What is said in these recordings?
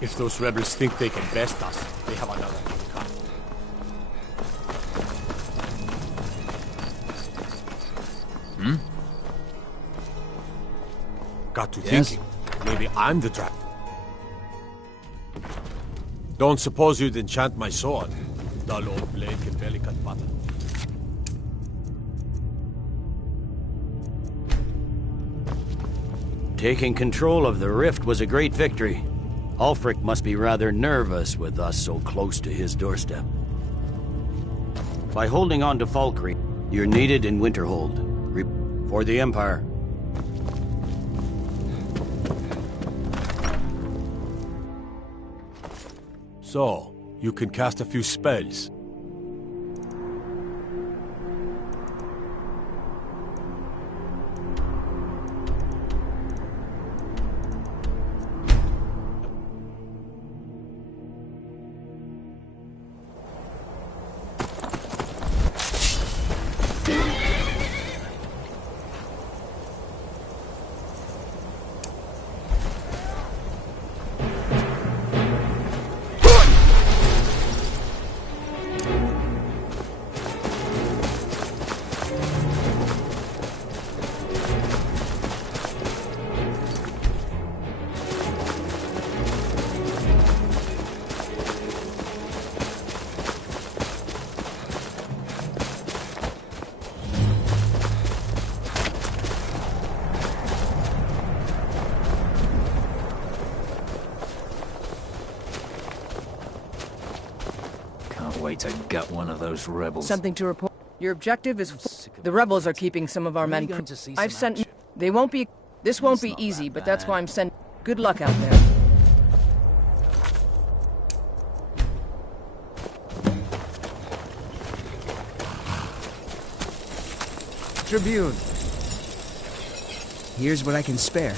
If those rebels think they can best us, they have another game coming. Got to thinking. Maybe I'm the trap. Don't suppose you'd enchant my sword? Dull old blade can barely cut butter. Taking control of the rift was a great victory. Ulfric must be rather nervous with us so close to his doorstep. By holding on to Falkreath, you're needed in Winterhold. For the Empire. So, you can cast a few spells. Way to gut one of those rebels. Something to report. Your objective is the rebels are keeping some of our men. I've sent. They won't be. This won't be easy, but that's why I'm sending. Good luck out there. Tribune. Here's what I can spare.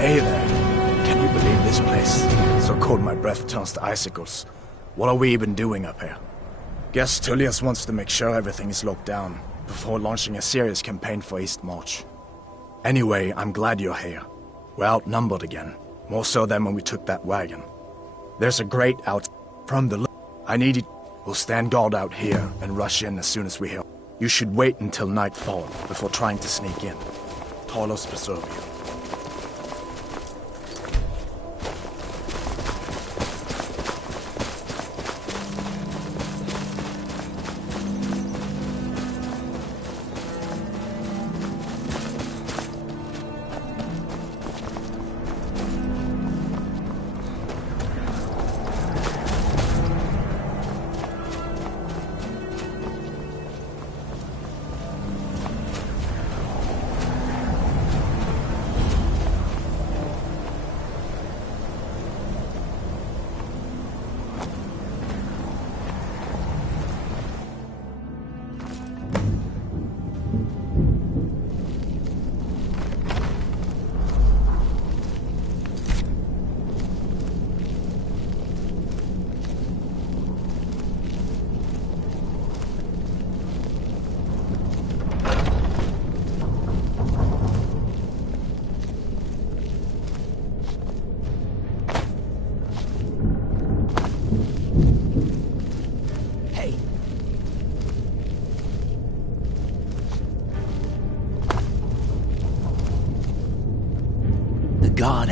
Hey there. Can you believe this place? So cold my breath turns to icicles. What are we even doing up here? Guess Tullius wants to make sure everything is locked down before launching a serious campaign for East March. Anyway, I'm glad you're here. We're outnumbered again, more so than when we took that wagon. There's a grate out from the I need it. We'll stand guard out here and rush in as soon as we hear. You should wait until nightfall before trying to sneak in. Talos preserve you.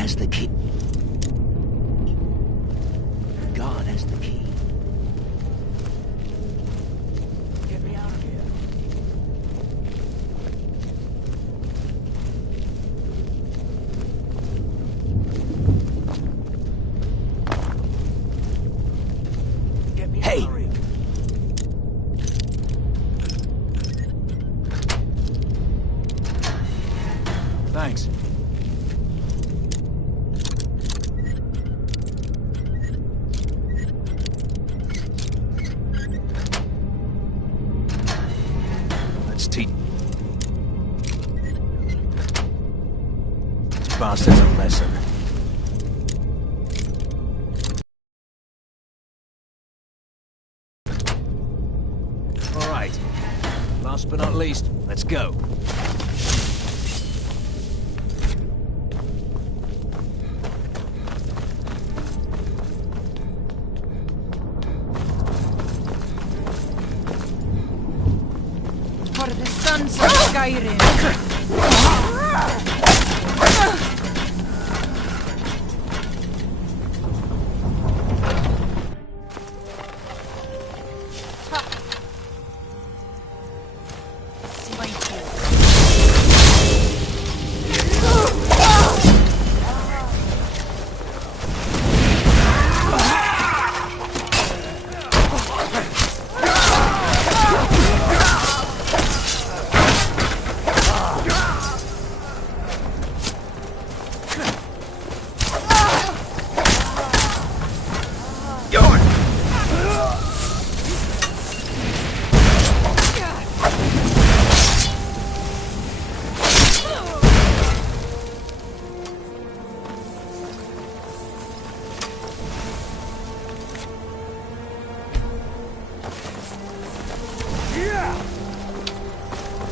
has the key. God has the key. Get me out of here. Get me Hey! out of here. Thanks. Let's teach these bastards a lesson. All right. Last but not least, let's go. For the sons of Skyrim.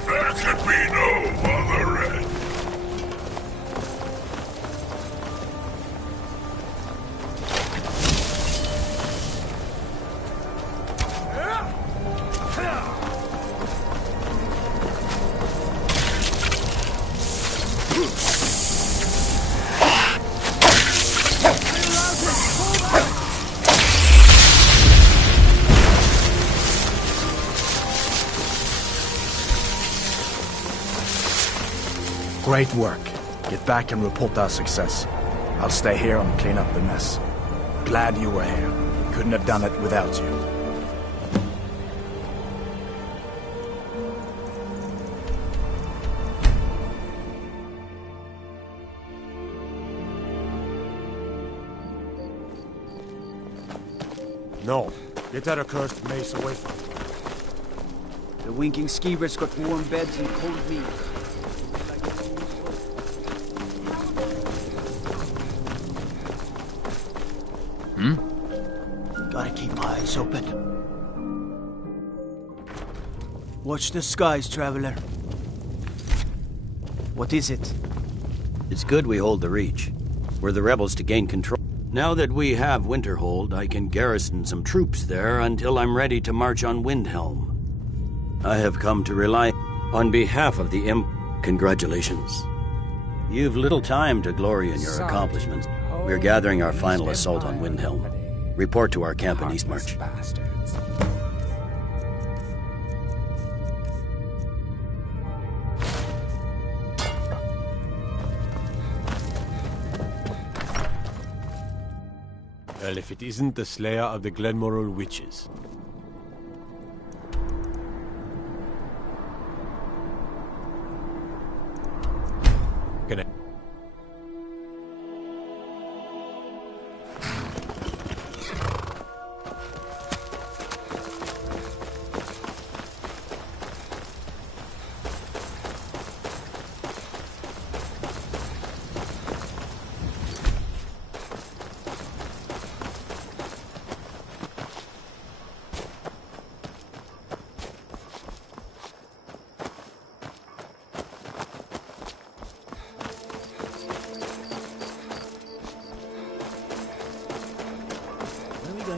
There could be no other end. Great work. Get back and report our success. I'll stay here and clean up the mess. Glad you were here. Couldn't have done it without you. No. Get that accursed mace away from me. The winking skeevers got warm beds and cold meat. Gotta keep my eyes open. Watch the skies, traveler. What is it? It's good we hold the Reach. We're the rebels to gain control. Now that we have Winterhold, I can garrison some troops there until I'm ready to march on Windhelm. I have come to rely on behalf of the Imp. Congratulations. You've little time to glory in your accomplishments. We're gathering our final assault on Windhelm. Report to our camp in Eastmarch. Well, if it isn't the slayer of the Glenmoral witches. Can I...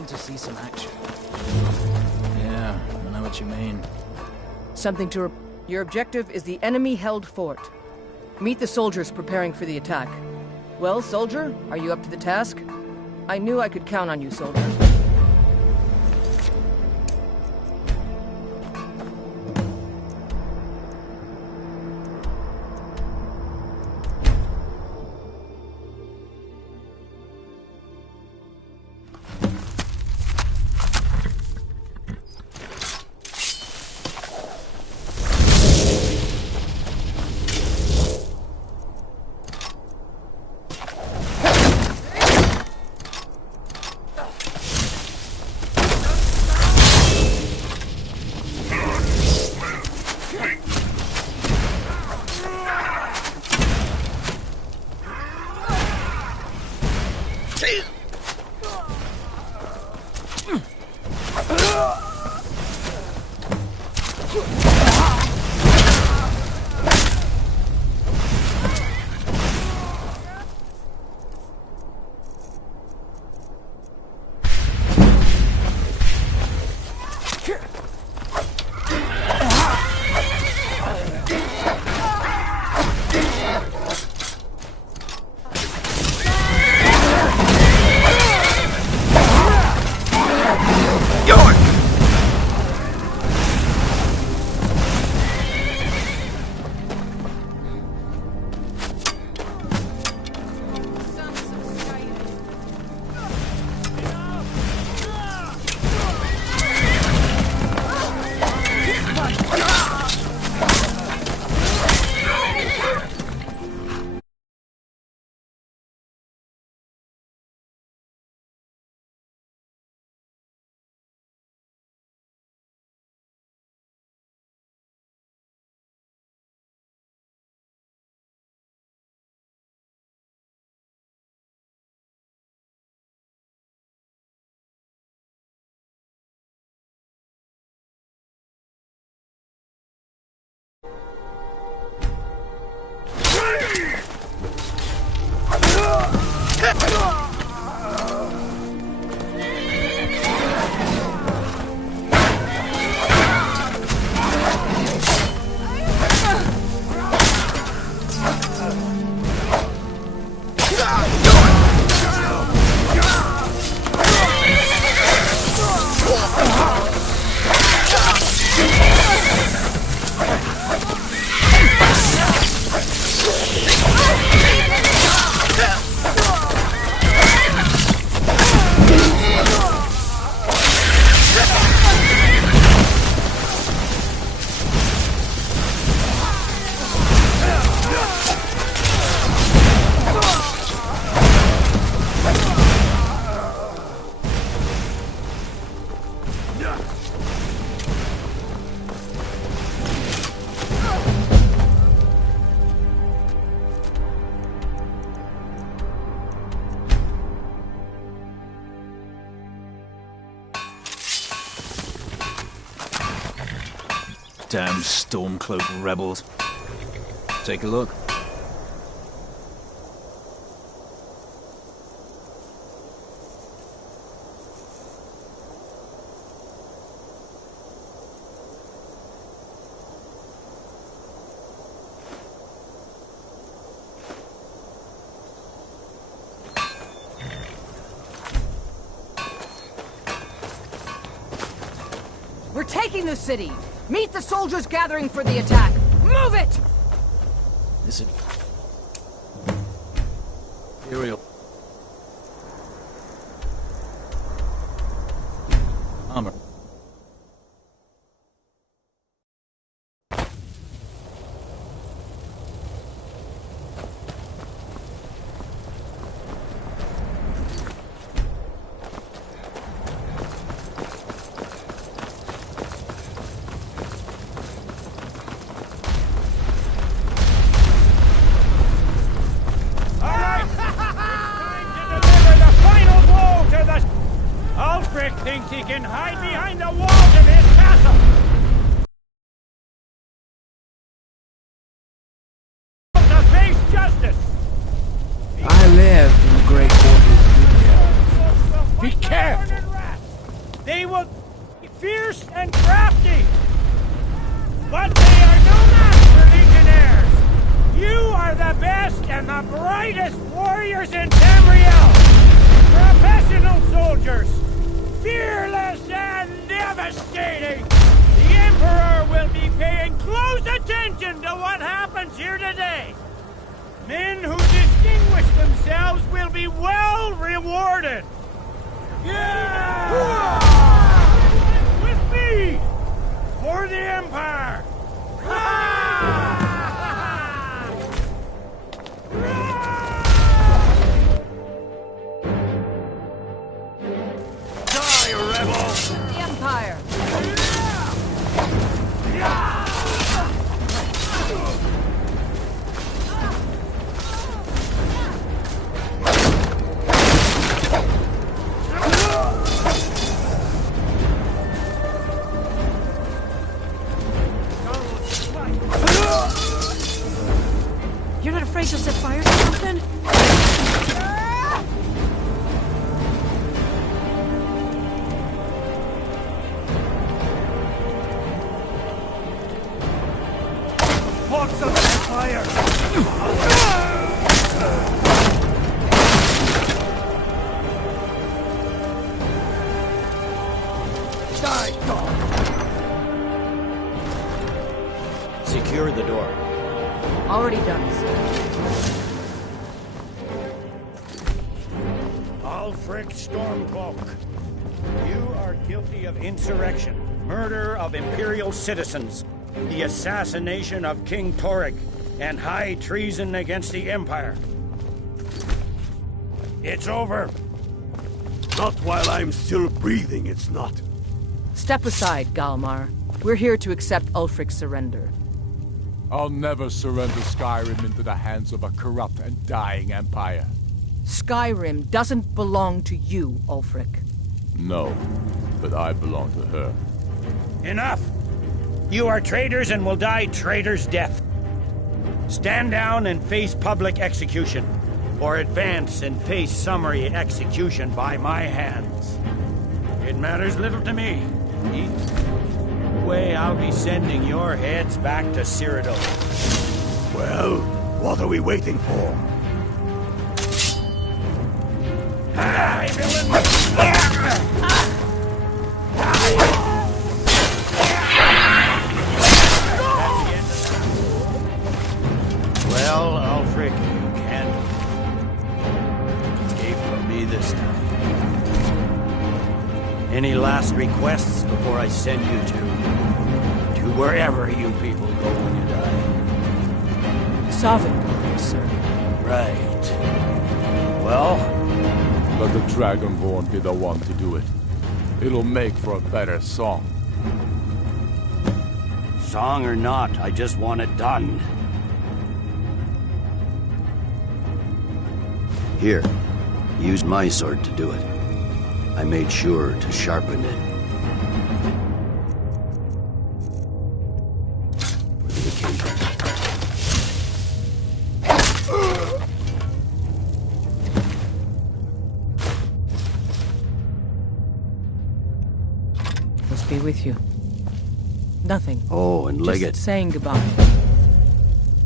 To see some action. Yeah, I know what you mean. Something to... Your objective is the enemy-held fort. Meet the soldiers preparing for the attack. Well, soldier, are you up to the task? I knew I could count on you, soldier. Damn Stormcloak rebels. Take a look. We're taking the city! Meet the soldiers gathering for the attack! Move it! Listen. Imperial armor. Thinks he can hide behind the walls of his castle! To face justice! I lived in the great quarters. Be careful! They will be fierce and crafty! But they are no match for legionnaires! You are are the best and the brightest warriors in Tamriel! Professional soldiers! Fearless and devastating! The Emperor will be paying close attention to what happens here today! Men who distinguish themselves will be well rewarded! Yeah! With me! For the Empire! Die, rebel! The Empire! You're not afraid you'll set fire to something? Hawks of the Empire! Die, dog! Secure the door. Already done, sir. Ulfric Stormcloak, you are guilty of insurrection, murder of Imperial citizens, the assassination of King Torrig, and high treason against the Empire. It's over. Not while I'm still breathing, it's not. Step aside, Galmar. We're here to accept Ulfric's surrender. I'll never surrender Skyrim into the hands of a corrupt and dying empire. Skyrim doesn't belong to you, Ulfric. No, but I belong to her. Enough! You are traitors and will die traitors' death. Stand down and face public execution, or advance and face summary execution by my hands. It matters little to me. Either way, I'll be sending your heads back to Cyrodiil. Well, what are we waiting for? Die, villain! Well, Ulfric, you can't escape from me this time. Any last requests before I send you to wherever you people go when you die? Sovereign, sir. Right. Well, Let the Dragonborn be the one to do it. It'll make for a better song. song or not, I just want it done. Here, use my sword to do it. I made sure to sharpen it. For the occasion. Must be with you. Nothing. Oh, and Leggett. Just saying goodbye.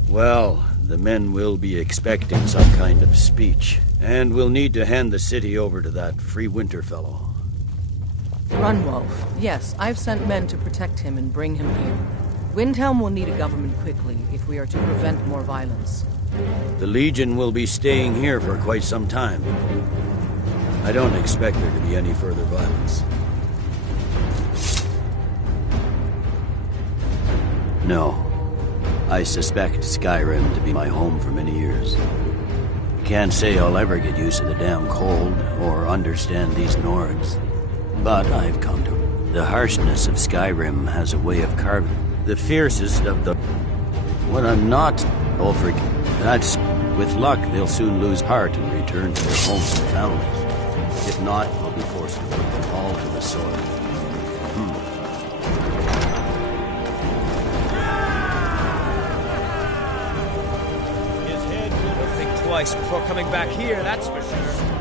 Well, the men will be expecting some kind of speech, and we'll need to hand the city over to that Free Winter fellow. Runwolf. Yes, I've sent men to protect him and bring him here. Windhelm will need a government quickly if we are to prevent more violence. The Legion will be staying here for quite some time. I don't expect there to be any further violence. No. I suspect Skyrim to be my home for many years. Can't say I'll ever get used to the damn cold or understand these Nords. But I've come to... The harshness of Skyrim has a way of carving the fiercest of the... When I'm not, Ulfric, that's... With luck, they'll soon lose heart and return to their homes and families. If not, I'll be forced to put them all to the sword. Twice before coming back here, that's for sure.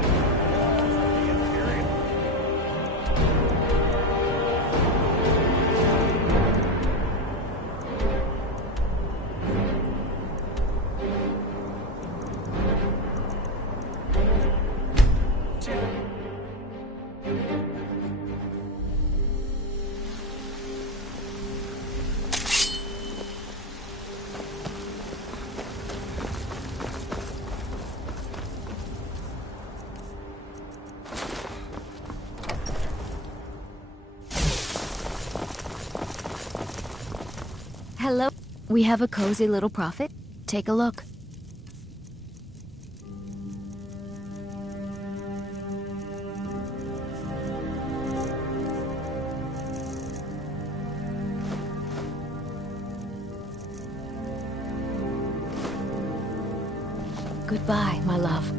Hello. We have a cozy little prophet. Take a look. Goodbye, my love.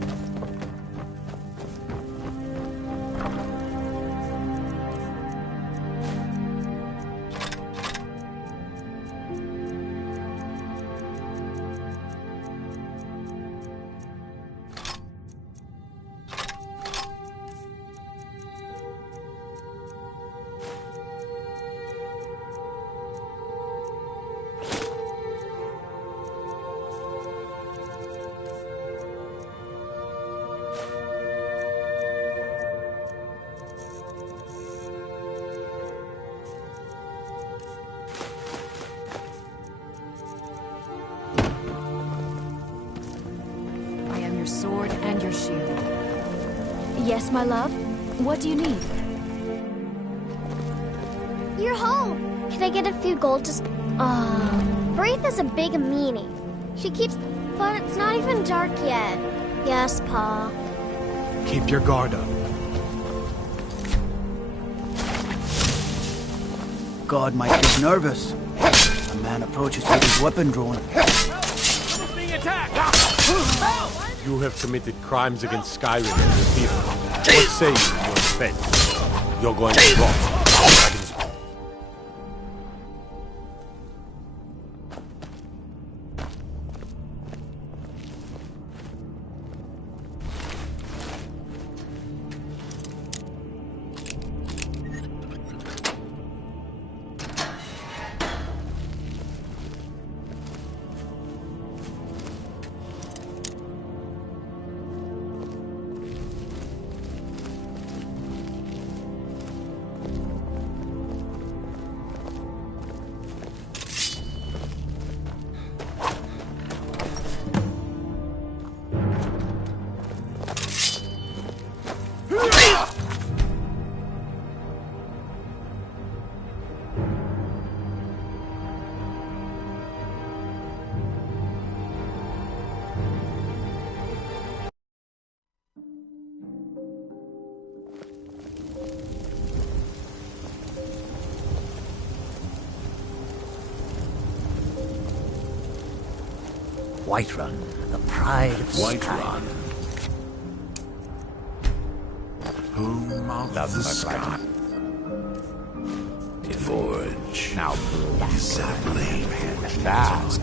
Your sword and your shield. Yes, my love? What do you need? You're home! Can I get a few gold to Braith is a big meanie. She keeps... But it's not even dark yet. Yes, Pa. Keep your guard up. God might get nervous. A man approaches with his weapon drawn. Someone's being attacked! You have committed crimes against Skyrim and the people. What say you, your defense? You're going to drop Dragon's Bone. Whiterun, the pride of Skyrim. Home of the sky. Forge. Now, set a blade forge. That's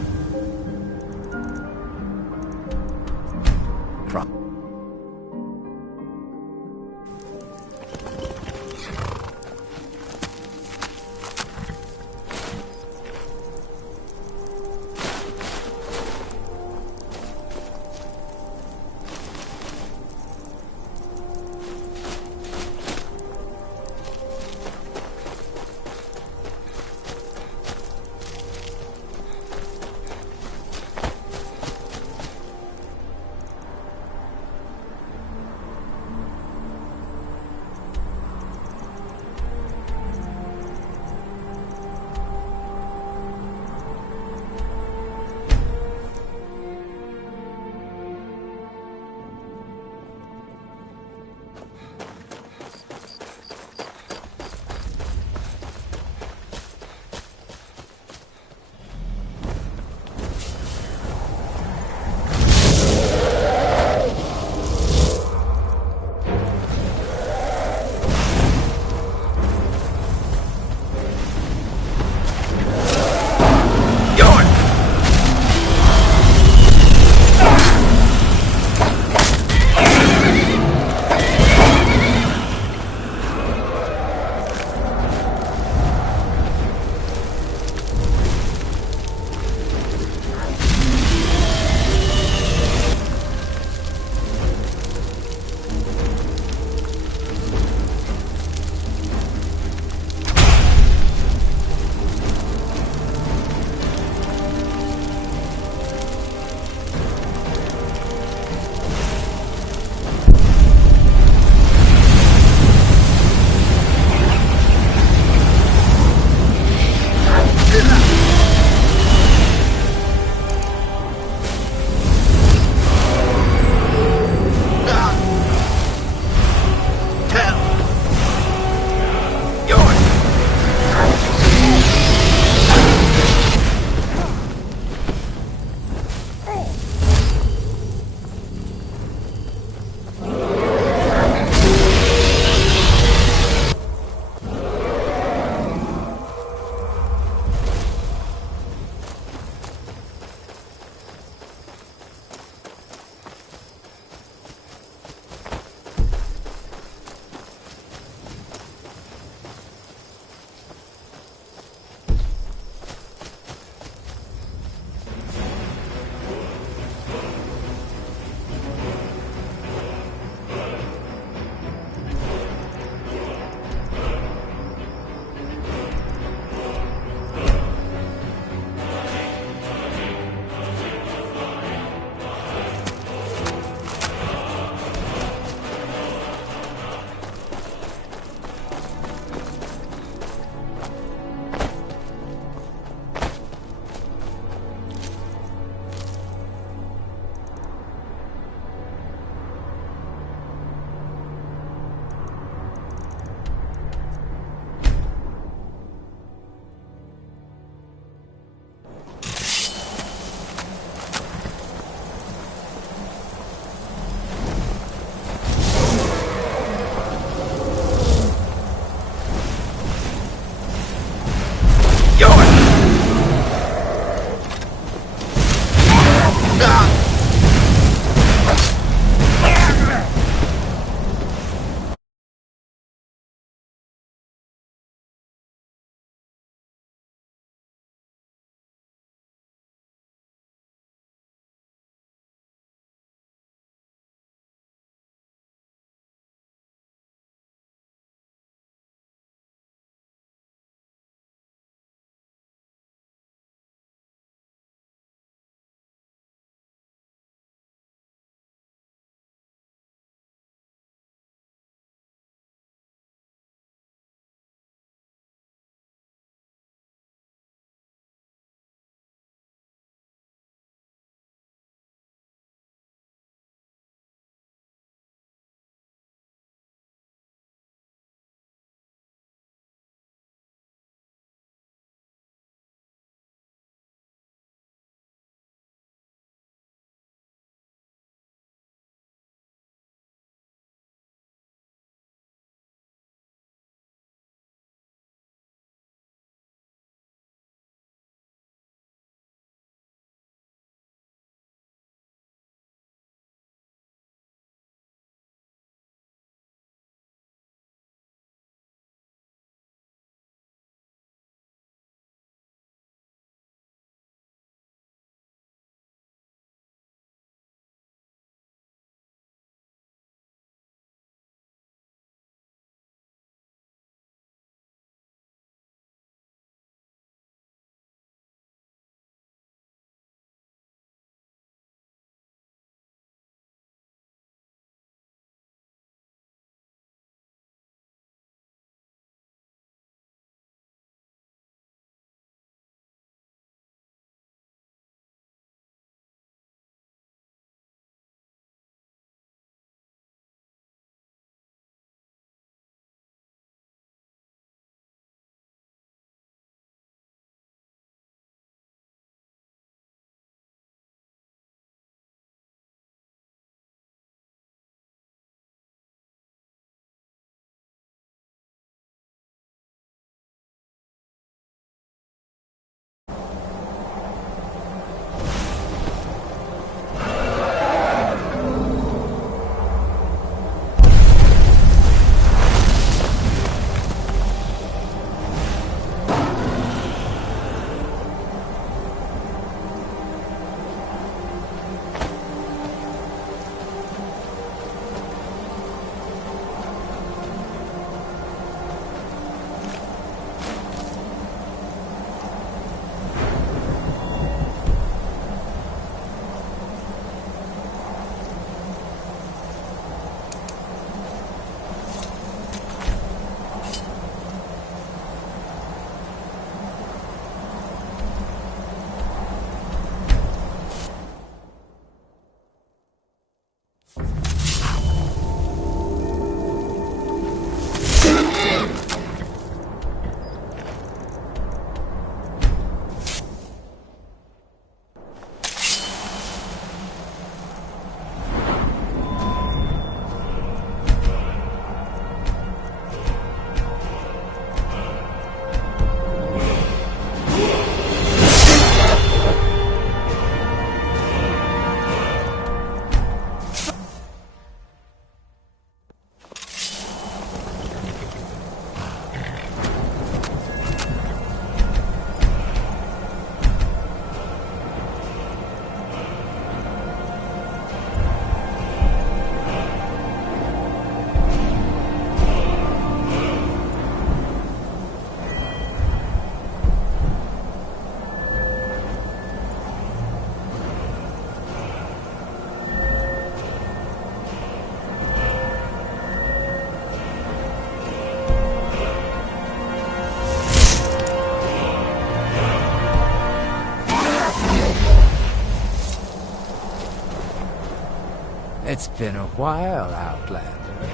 Been a while, Outlander.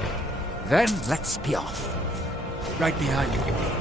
Then let's be off. Right behind you.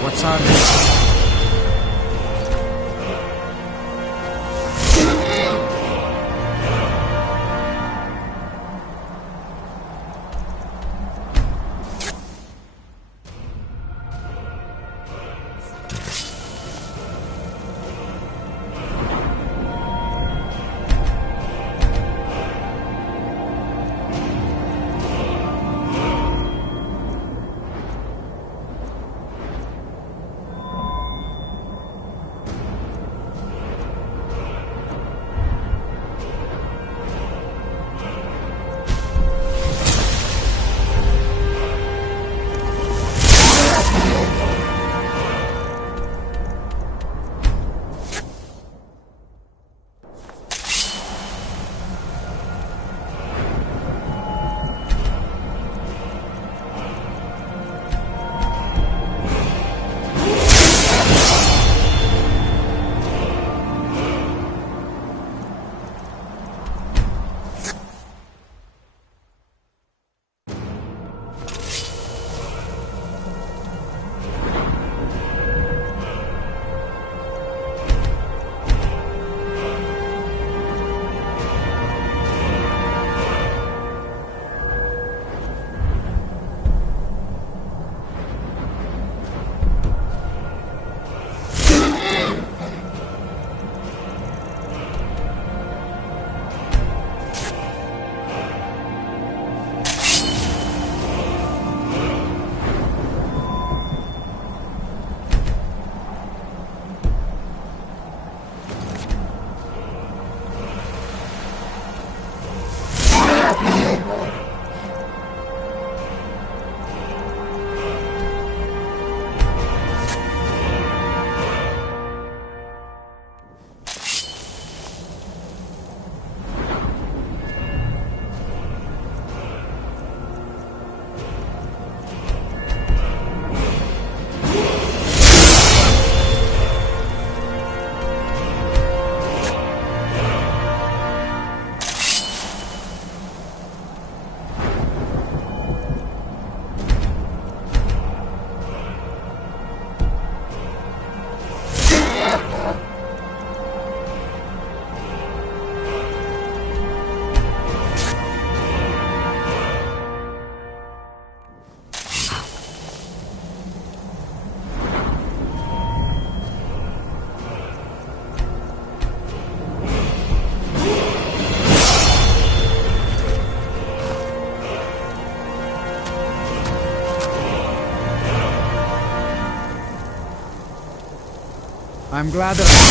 What's on this? I'm glad that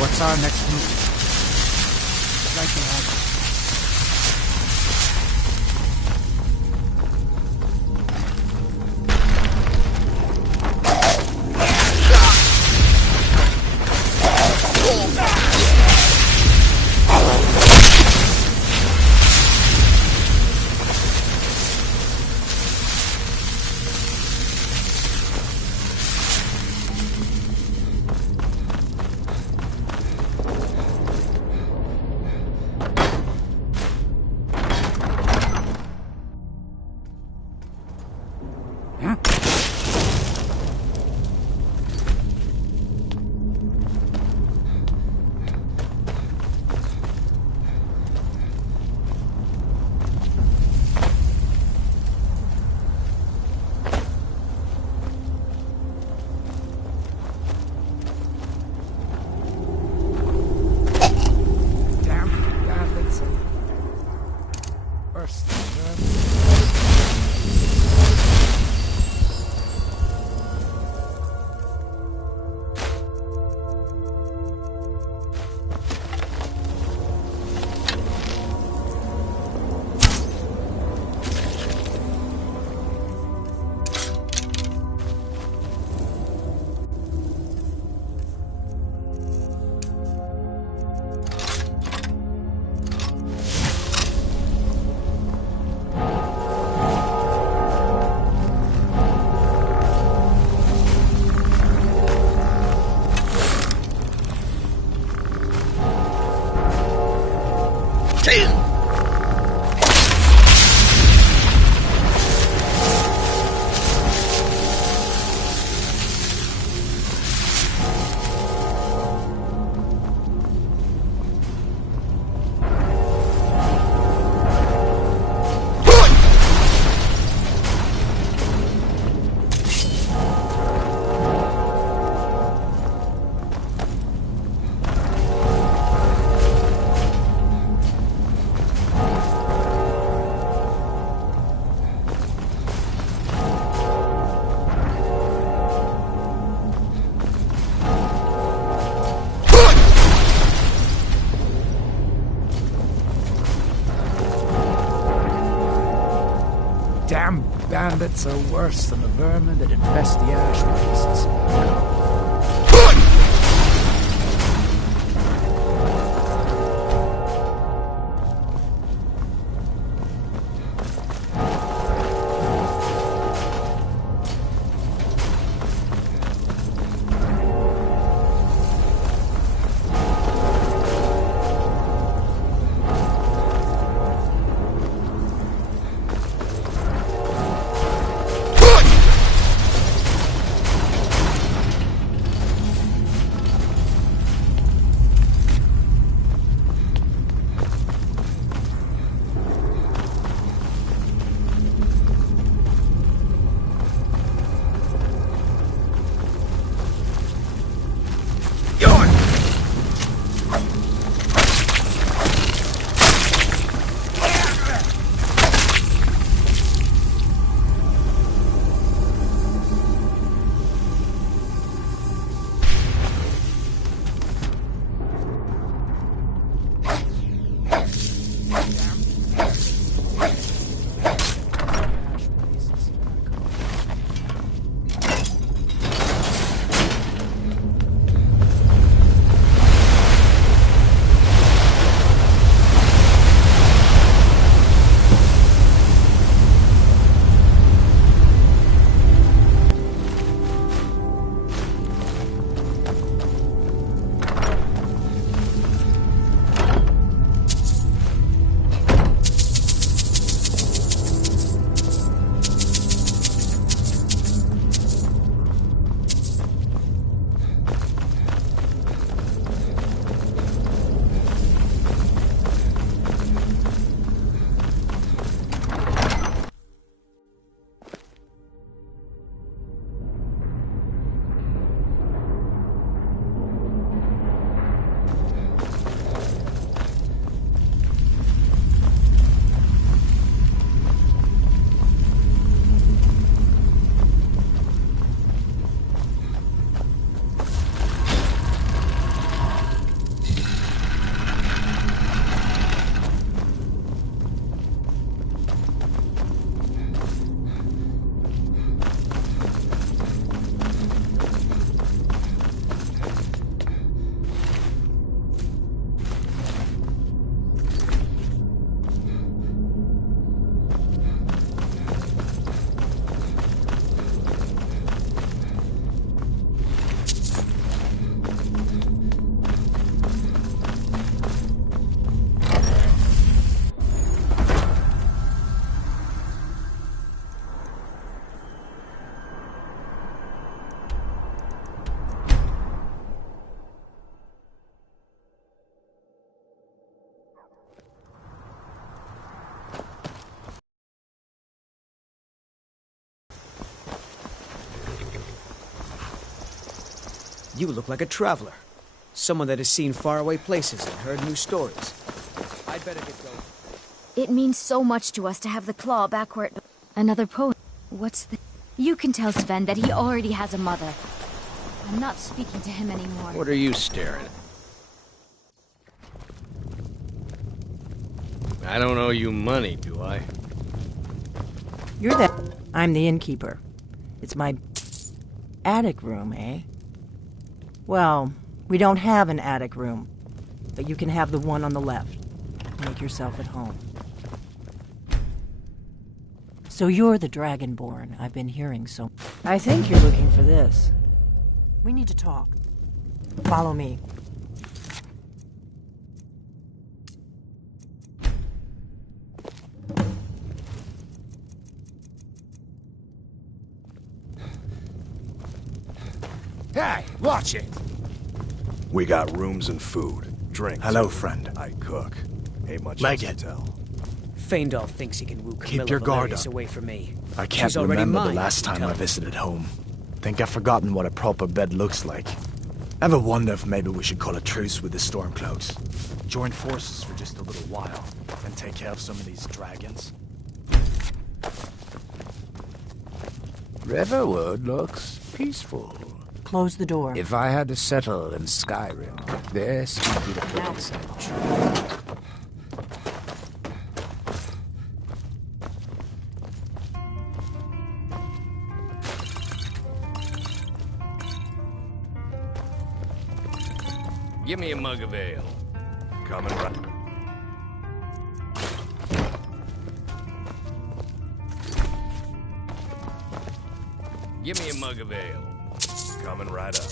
What's our next move? Right behind us. Damn bandits are worse than the vermin that infest the ash wastes. You look like a traveler. Someone that has seen faraway places and heard new stories. I'd better get going. It means so much to us to have the claw back where it... Another poet. What's the... You can tell Sven that he already has a mother. I'm not speaking to him anymore. What are you staring at? I don't owe you money, do I? You're the... I'm the innkeeper. It's my... attic room, eh? Well, we don't have an attic room, but you can have the one on the left. Make yourself at home. So you're the Dragonborn I've been hearing so... I think you're looking for this. We need to talk. Follow me. Hey, watch it! We got rooms and food, drinks. Hello, friend. I cook. Ain't much Leg else it. to tell. Faendal thinks he can woo Camilla Keep your guard Valerius up. away from me. I can't She's already remember the mine, last you time tell I me. visited home. Think I've forgotten what a proper bed looks like. Ever wonder if maybe we should call a truce with the Stormcloaks? Join forces for just a little while, and take care of some of these dragons? Riverwood looks peaceful. Close the door. If I had to settle in Skyrim, this would be the place I'd choose. Give me a mug of ale. Coming right. Give me a mug of ale. Coming right up.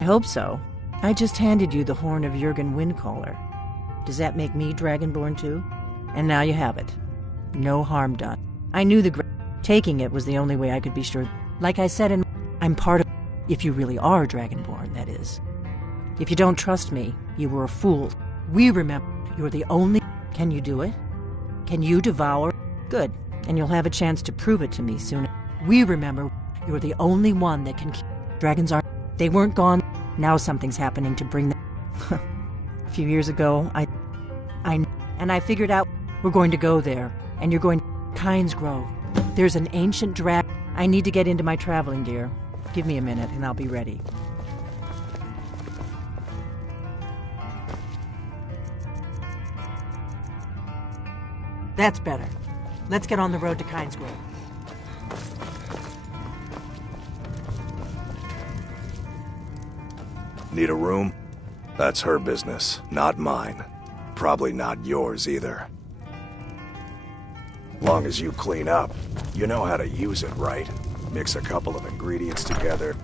I hope so. I just handed you the horn of Jurgen Windcaller. Does that make me Dragonborn too? And now you have it. No harm done. I knew taking it was the only way I could be sure. Like I said, I'm part of... If you really are Dragonborn, that is. If you don't trust me, you were a fool. We remember you're the only... Can you do it? Can you devour? Good. And you'll have a chance to prove it to me soon. We remember you're the only one that can keep... Dragons aren't... They weren't gone. Now something's happening to bring them... A few years ago, And I figured out we're going to go there. And you're going... Kynes Grove. There's an ancient drag... I need to get into my traveling gear. Give me a minute and I'll be ready. That's better. Let's get on the road to Kynes Grove. Need a room? That's her business, not mine. Probably not yours either. Long as you clean up, you know how to use it, right? Mix a couple of ingredients together.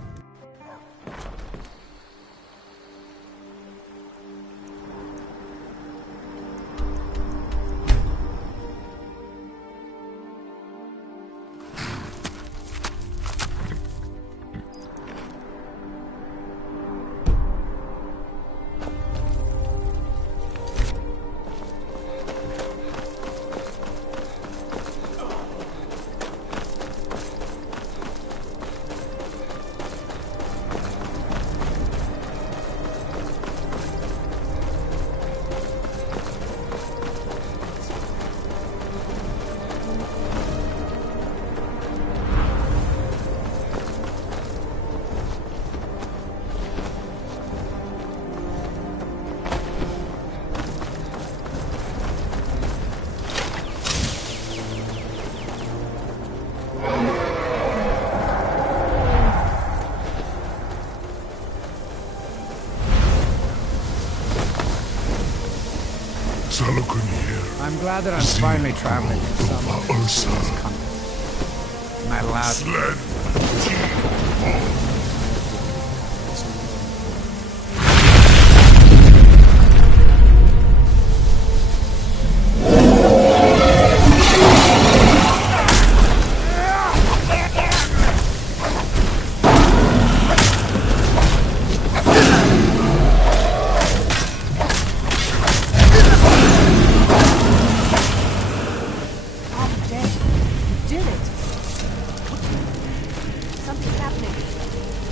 I'm glad that I'm finally traveling in some comfort. Am I allowed?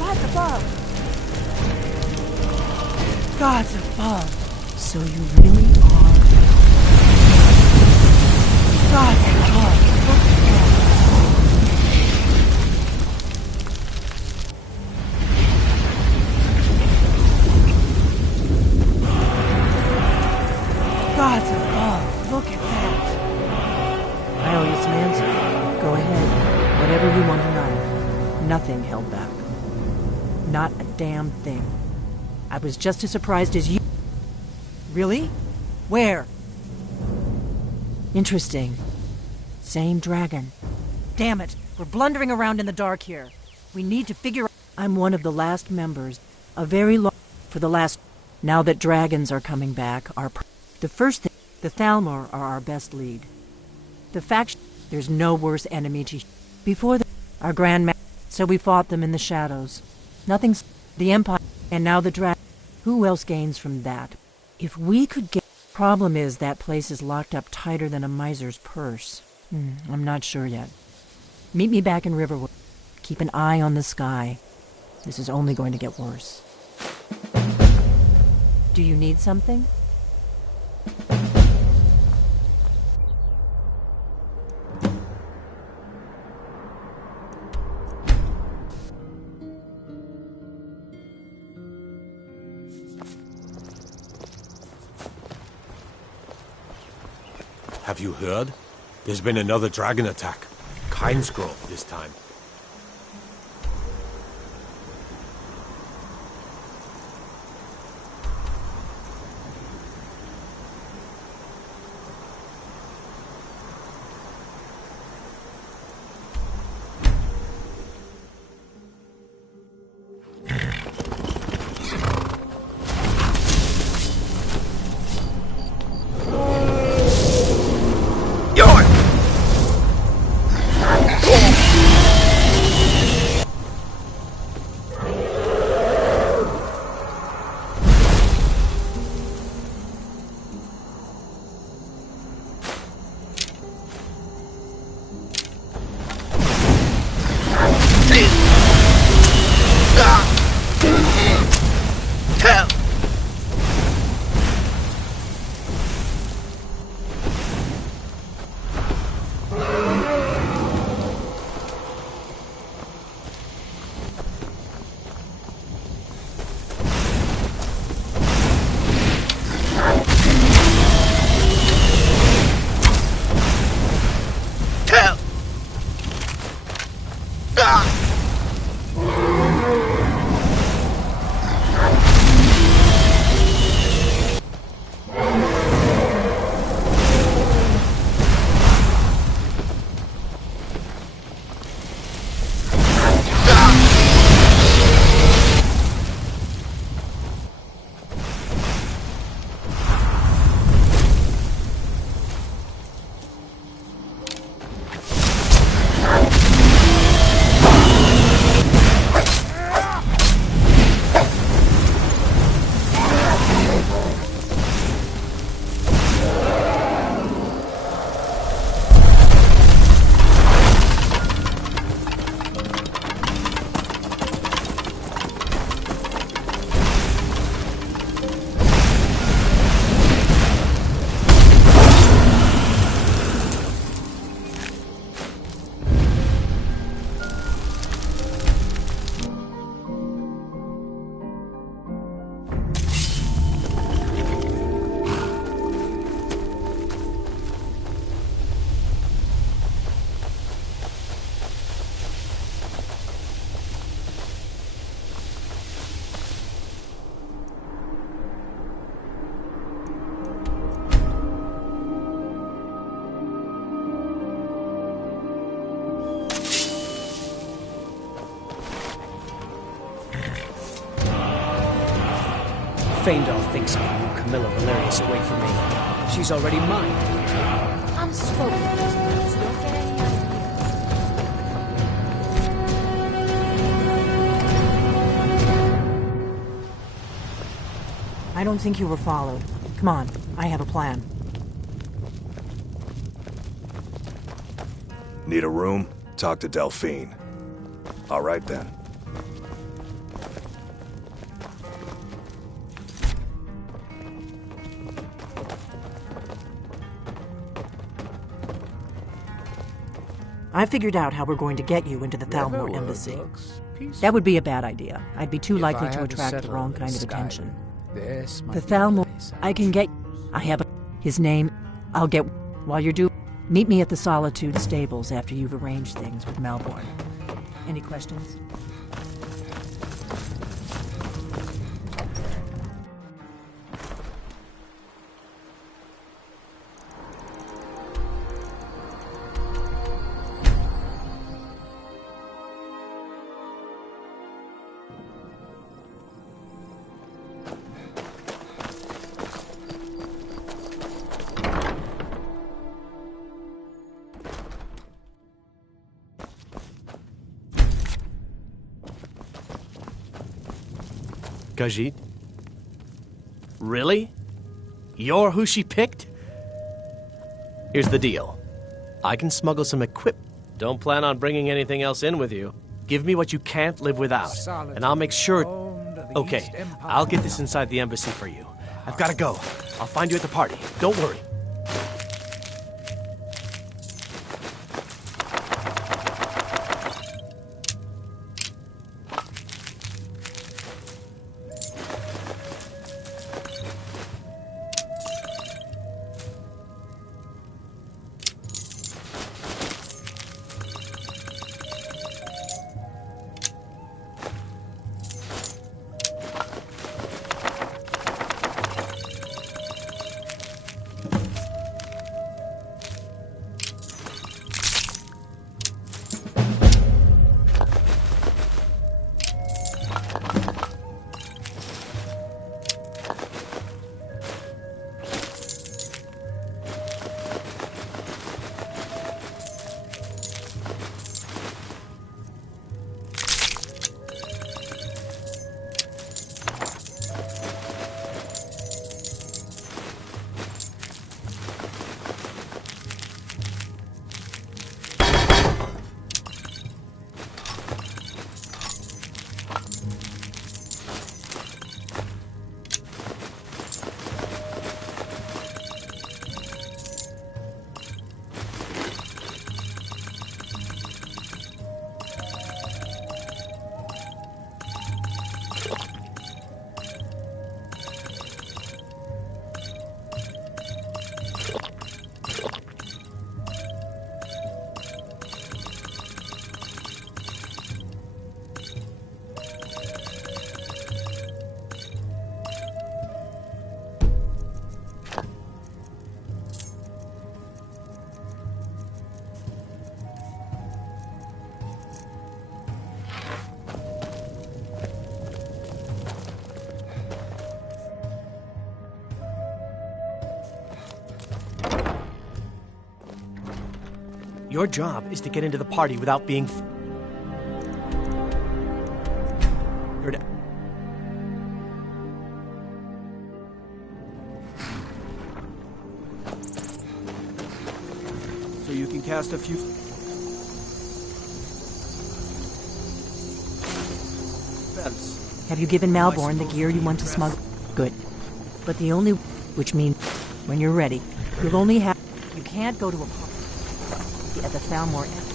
Gods above! Gods above! So you really are... Gods above! Look at that! Gods above! Look at that! I owe you some answers. Go ahead. Whatever you want to know. Nothing held back. Not a damn thing. I was just as surprised as you. Really? Where? Interesting. Same dragon. Damn it! We're blundering around in the dark here. We need to figure out... I'm one of the last members. A very long... For the last... Now that dragons are coming back, the first thing... The Thalmor are our best lead. The faction... There's no worse enemy to... Before our Grand So we fought them in the shadows. Nothing's... The Empire... And now the dragon... Who else gains from that? If we could get... Problem is that place is locked up tighter than a miser's purse. I'm not sure yet. Meet me back in Riverwood. Keep an eye on the sky. This is only going to get worse. Do you need something? Have you heard? There's been another dragon attack. Kynesgrove this time. Faendal thinks I can move Camilla Valerius away from me. She's already mine. Unspoken, those words don't get any ideas. I don't think you were followed. Come on, I have a plan. Need a room? Talk to Delphine. All right then. I figured out how we're going to get you into the Thalmor embassy. That would be a bad idea. I'd be too likely to attract the wrong kind of attention. The Thalmor, I can get... I have his name. I'll get... While you're due, meet me at the Solitude stables after you've arranged things with Malborn. Any questions? Khajiit? Really? You're who she picked? Here's the deal. I can smuggle some equipment. Don't plan on bringing anything else in with you. Give me what you can't live without, and I'll make sure... Okay, I'll get this inside the embassy for you. I've got to go. I'll find you at the party. Don't worry. Your job is to get into the party without being... So you can cast a few... Have you given Malborn the gear you want to smuggle? Good. But the only... Which means, when you're ready, you'll only have... You can't go to a... at the Thalmor end.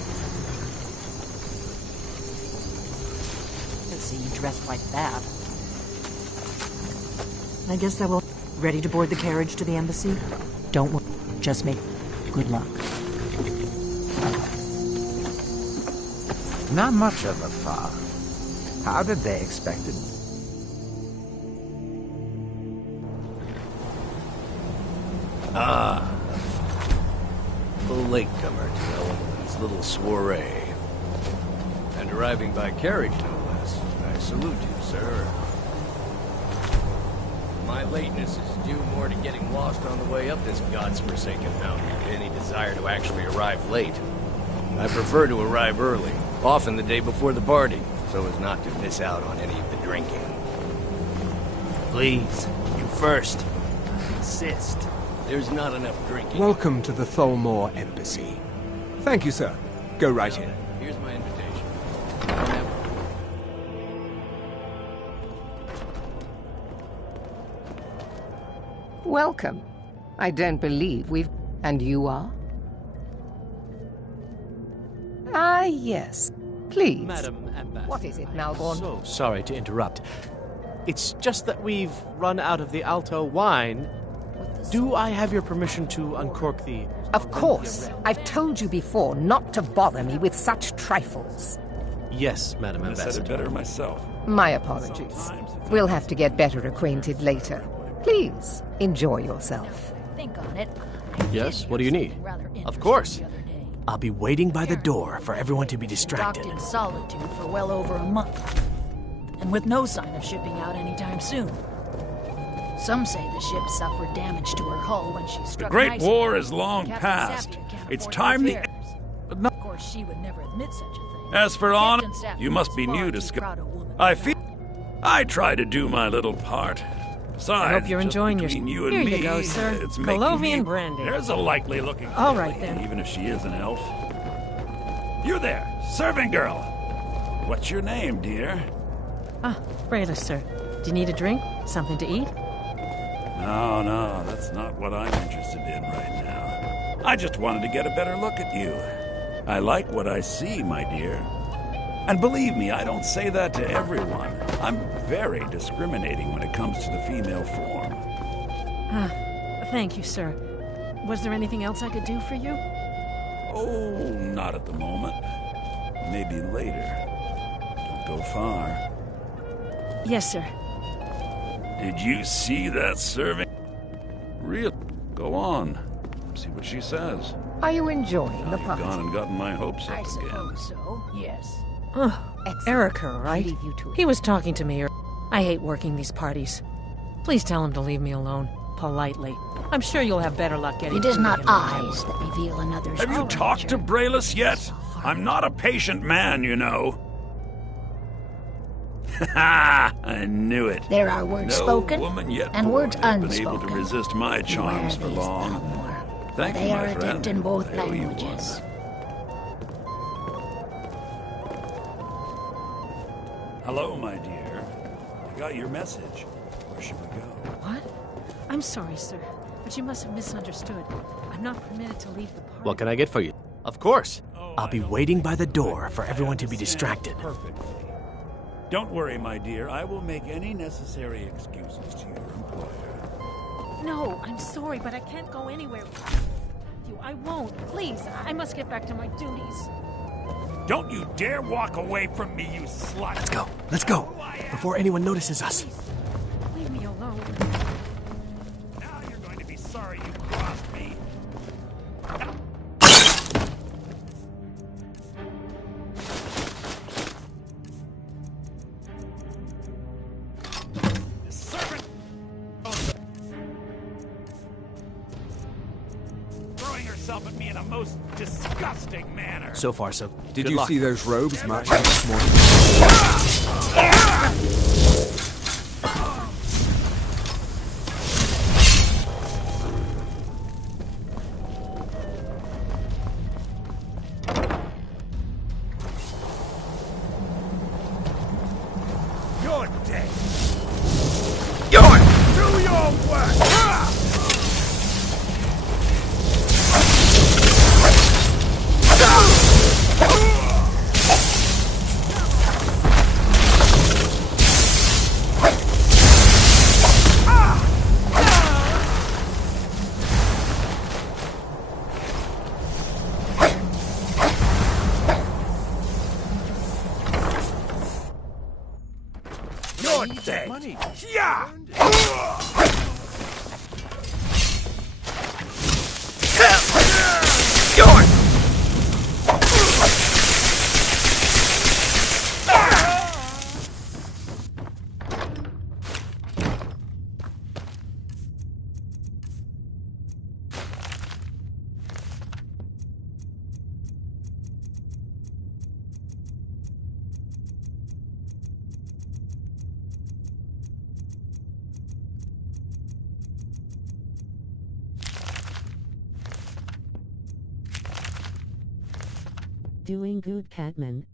Let's see you dressed like that. I guess I will... Ready to board the carriage to the embassy? Don't worry. Just make... Good luck. Not much of a far. How did they expect it? Ah. A latecomer to Ellen's little soiree. And arriving by carriage, no less. I salute you, sir. My lateness is due more to getting lost on the way up this god's-forsaken mountain than any desire to actually arrive late. I prefer to arrive early, often the day before the party, so as not to miss out on any of the drinking. Please, you first. I insist. There's not enough drinking. Welcome to the Thalmor Embassy. Thank you, sir. Go right in. Here's my invitation. Welcome. I don't believe we've... And you are? Ah, yes. Please. Madam Ambassador. What is it, Malborn? So sorry to interrupt. It's just that we've run out of the Alto wine. Do I have your permission to uncork the... Of course. I've told you before not to bother me with such trifles. Yes, Madam I said it Ambassador. better myself. My apologies. We'll have to get better acquainted later. Please, enjoy yourself. Think on it. Yes, what do you need? Of course. I'll be waiting by the door for everyone to be distracted. Docked in solitude for well over a month. And with no sign of shipping out anytime soon. Some say the ship suffered damage to her hull when she The struck Great an ice War wall. is long Captain past. Safdie can't It's afford time the... repairs. Of course, she would never admit such a thing. As for honor, Captain Safdie you must was be far new to too Sky. proud a woman I feel... I try to do my little part. Besides, I hope you're just enjoying your... between you and Here me, you go, sir. it's making Colovian me... brandy. There's a likely looking All right, filly, then. even if she is an elf. You there, serving girl. What's your name, dear? Ah, Brayla, sir. Do you need a drink? Something to eat? No, that's not what I'm interested in right now. I just wanted to get a better look at you. I like what I see, my dear. And believe me, I don't say that to everyone. I'm very discriminating when it comes to the female form. Ah, thank you, sir. Was there anything else I could do for you? Oh, not at the moment. Maybe later. Don't go far. Yes, sir. Did you see that serving? Real? Go on. See what she says. Are you enjoying the You've party? gone and gotten my hopes up I again. suppose so, yes. Oh, Erica, right? Leave you to it. He was talking to me. I hate working these parties. Please tell him to leave me alone. Politely. I'm sure you'll have better luck getting It is through to not him. eyes that reveal another's Have you aura, talked to Richard. Brayless yet? I'm not a patient man, you know. Ha! I knew it. There are words No spoken woman yet and born words has been able to unspoken. resist my charms for Beware these, long. Balmor, Thank they you, are my adept friend. in both I owe you one. languages. Hello, my dear. I got your message. Where should we go? What? I'm sorry, sir, but you must have misunderstood. I'm not permitted to leave the party. What can I get for you? Of course. I'll be waiting by the door for everyone to be distracted. Perfectly. Don't worry, my dear. I will make any necessary excuses to your employer. No, I'm sorry, but I can't go anywhere with you. I won't. Please, I must get back to my duties. Don't you dare walk away from me, you slut! Let's go. Let's go. Before anyone notices us. Leave me alone. Now you're going to be sorry you crossed me. Servant! Throwing herself at me in a most disgusting manner. So far, so Did good you luck. see those robes marching this morning? You're dead. You're do your work. You're dead. Yeah. You're. Doing good, Catman.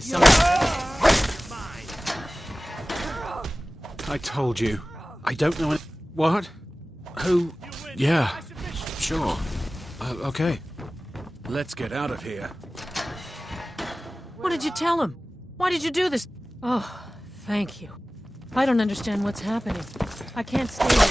Is something... I told you. I don't know any... What? Who? Yeah. Sure. Okay. Let's get out of here. What did you tell him? Why did you do this? Oh, thank you. I don't understand what's happening. I can't stay here.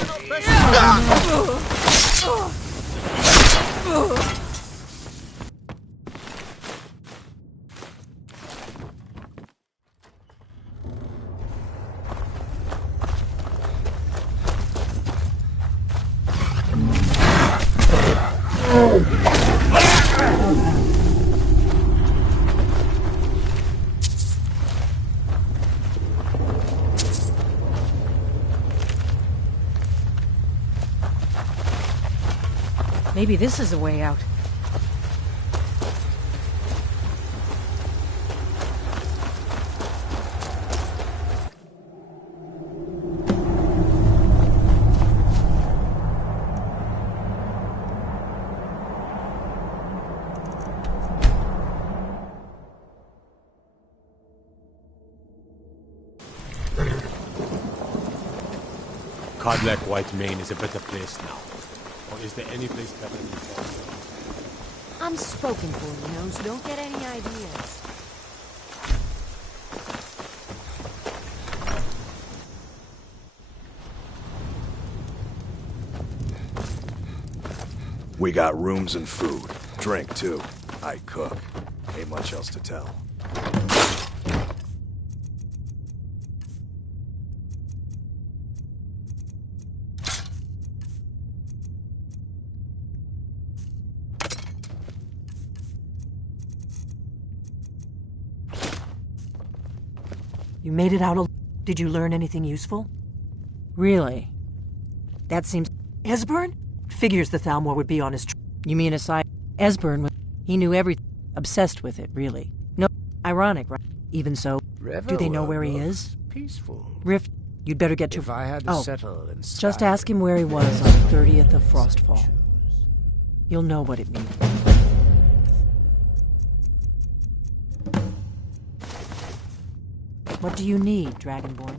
Maybe this is a way out. Codlek White Mane is a better place now. Or is there any place better than Falkreath? I'm spoken for, you know, so don't get any ideas. We got rooms and food. Drink, too. I cook. Ain't much else to tell. You made it out alive. Did you learn anything useful? Really? That seems... Esbern? Figures the Thalmor would be on his... You mean aside... Esbern was... He knew everything. Obsessed with it, really. No, ironic, right? Even so, do they know where he is? Peaceful. Rift, you'd better get to... If I had to settle in Skyrim, just ask him where he was on the 30th of Frostfall. You'll know what it means. What do you need, Dragonborn?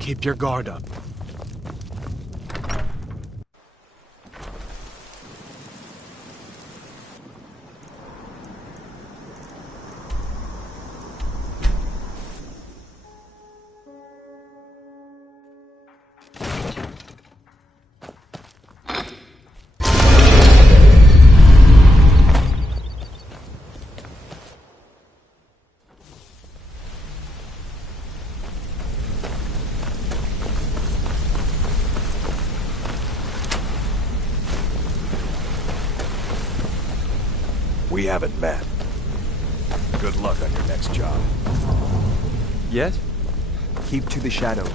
Keep your guard up. We haven't met. Good luck on your next job. Yes? Keep to the shadows.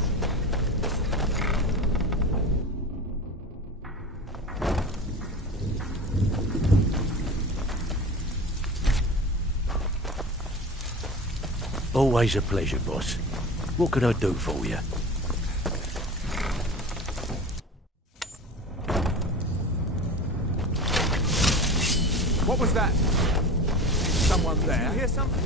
Always a pleasure, boss. What can I do for you? What was that? Someone there? Did you hear something?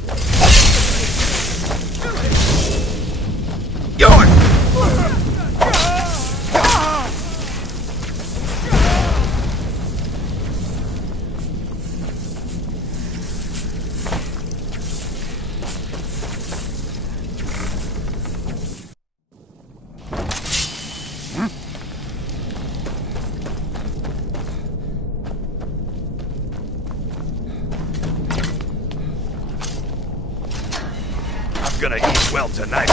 Gonna eat well tonight.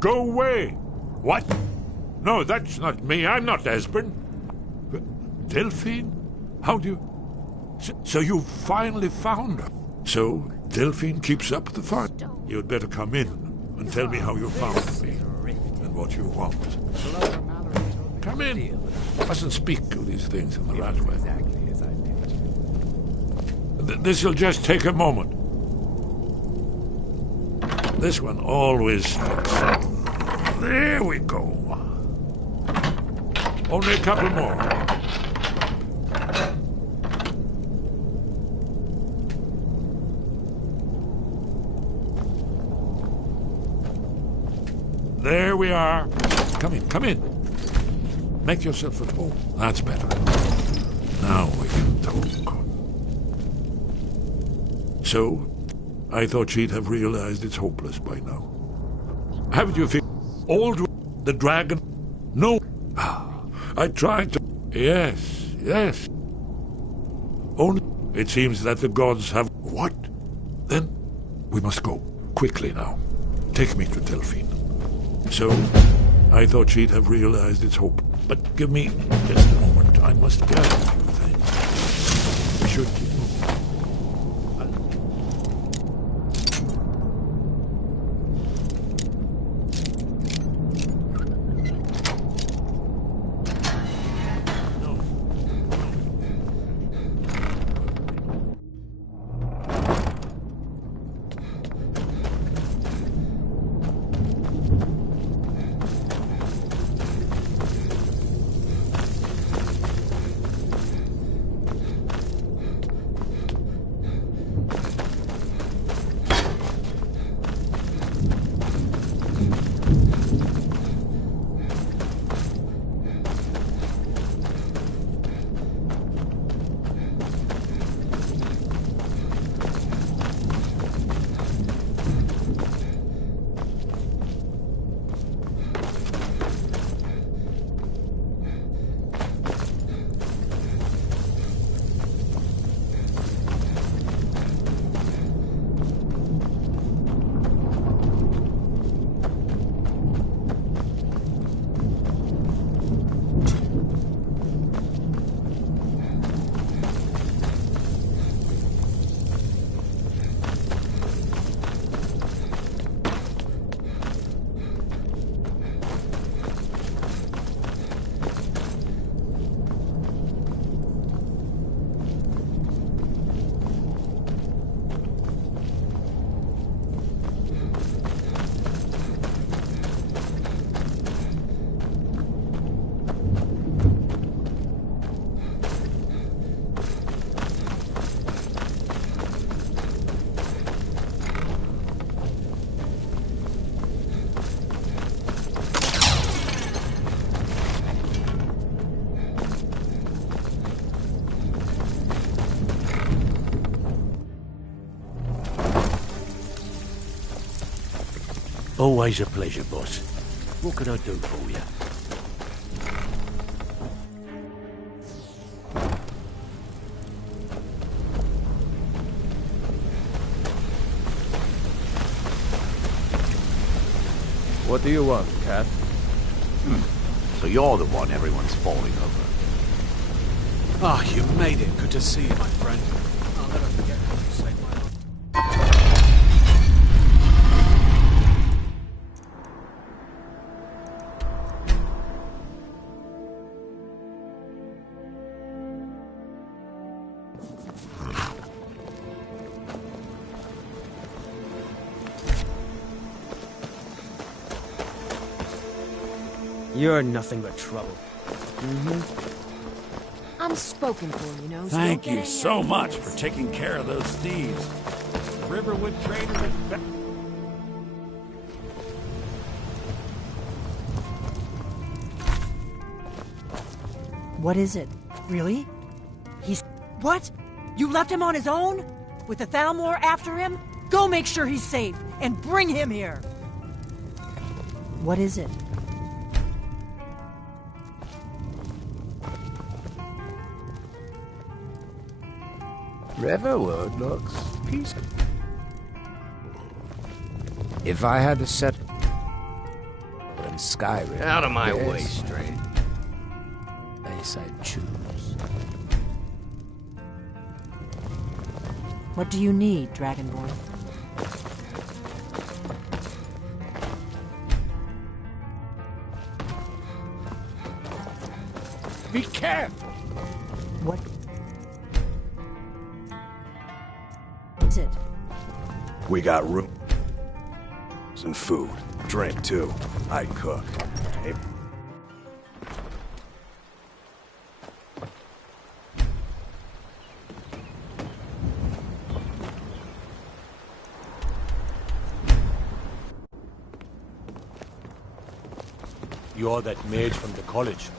Go away! What? No, that's not me. I'm not Esbern. Delphine? How do you... So you finally found her. So Delphine keeps up the fight. You'd better come in and tell me how you found me and what you want. Come in. Mustn't speak of these things in the right way. This'll just take a moment. This one always sticks. There we go. Only a couple more. There we are. Come in, come in. Make yourself at home. That's better. Now we can talk. So, I thought she'd have realized it's hopeless by now. Haven't you figured? Old the dragon? No. I tried to... Yes. Only... It seems that the gods have... What? Then we must go. Quickly now. Take me to Delphine. So, I thought she'd have realized its hope. But give me just a moment. I must gather a few things. We should keep moving. Always a pleasure, boss. What can I do for you? What do you want, Cat? So you're the one everyone's falling over. Ah, you made it. Good to see you, my friend. I'll never forget how you saved my life. You're nothing but trouble. I'm spoken for, you know. So Thank don't you get so any much ideas. for taking care of those thieves. The Riverwood trader is back. What is it? Really? He's... What? You left him on his own? With the Thalmor after him? Go make sure he's safe, and bring him here! What is it? Riverwood looks peaceful. If I had to set in Skyrim, Out of my this way, Strain. place I'd choose. What do you need, Dragonborn? Be careful! What is it? We got room and food. Drink, too. I cook. Hey, You're that mage from the college.